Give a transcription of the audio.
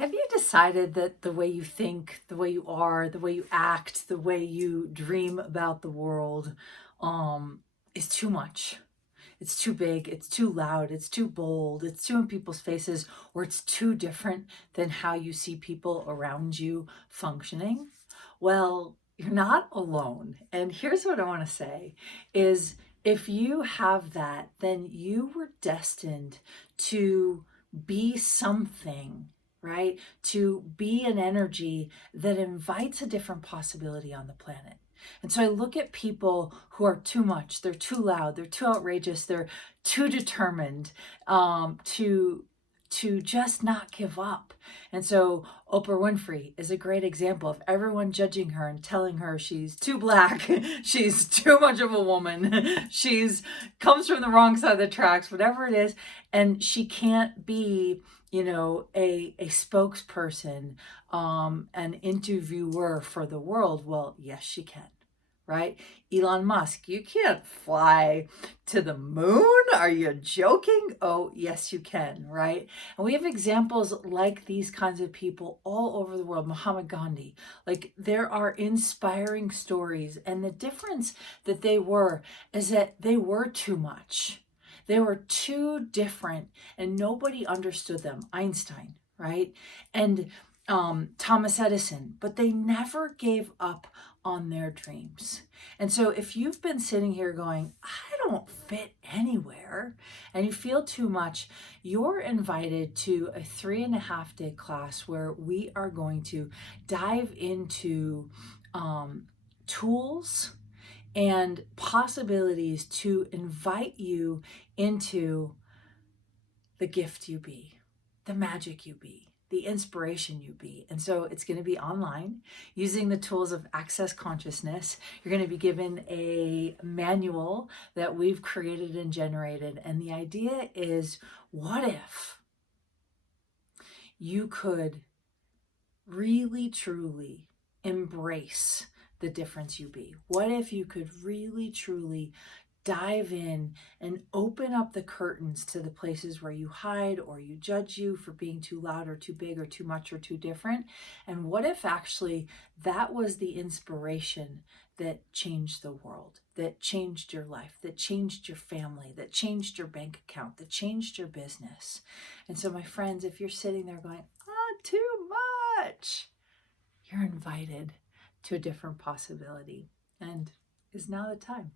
Have you decided that the way you think, the way you are, the way you act, the way you dream about the world, is too much? It's too big, it's too loud, it's too bold, it's too in people's faces, or it's too different than how you see people around you functioning? Well, you're not alone. And here's what I want to say is if you have that, then you were destined to be something, right? To be an energy that invites a different possibility on the planet. And so I look at people who are too much, they're too loud, they're too outrageous, they're too determined to just not give up. And so Oprah Winfrey is a great example of everyone judging her and telling her she's too black, she's too much of a woman, she's comes from the wrong side of the tracks, whatever it is, and she can't be, a spokesperson, an interviewer for the world. Well, yes, she can. Right? Elon Musk, you can't fly to the moon. Are you joking? Oh, yes, you can, right? And we have examples like these kinds of people all over the world. Muhammad Gandhi, like there are inspiring stories. And the difference that they were is that they were too much. They were too different and nobody understood them. Einstein, right? And Thomas Edison, but they never gave up on their dreams. And so if you've been sitting here going, I don't fit anywhere, and you feel too much, you're invited to a 3.5-day class where we are going to dive into tools and possibilities to invite you into the gift you be, the magic you be, the inspiration you be. And so it's going to be online using the tools of Access Consciousness. You're going to be given a manual that we've created and generated. And the idea is, what if you could really, truly embrace the difference you be? What if you could really, truly dive in and open up the curtains to the places where you hide or you judge you for being too loud or too big or too much or too different? And what if actually that was the inspiration that changed the world, that changed your life, that changed your family, that changed your bank account, that changed your business? And so my friends, if you're sitting there going, too much, you're invited to a different possibility. And is now the time.